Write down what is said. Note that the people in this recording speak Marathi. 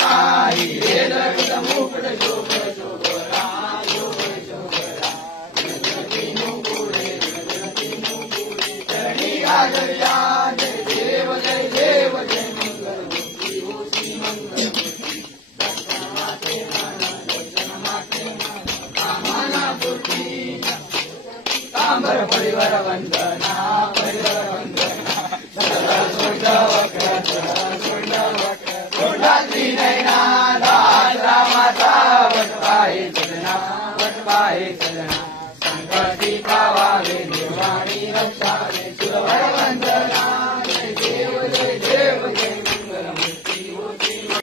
राही वेद मुकुट शोभ शोभरा शोभ शोभरा चरणी गाजविया जय देव जय देव जय मंगल मूर्ती हो श्री मंगल दर्शन माते कामना पूर्ती तांबर परिवार वंदना सोंडाची नैना दास रामाचा वट पाहे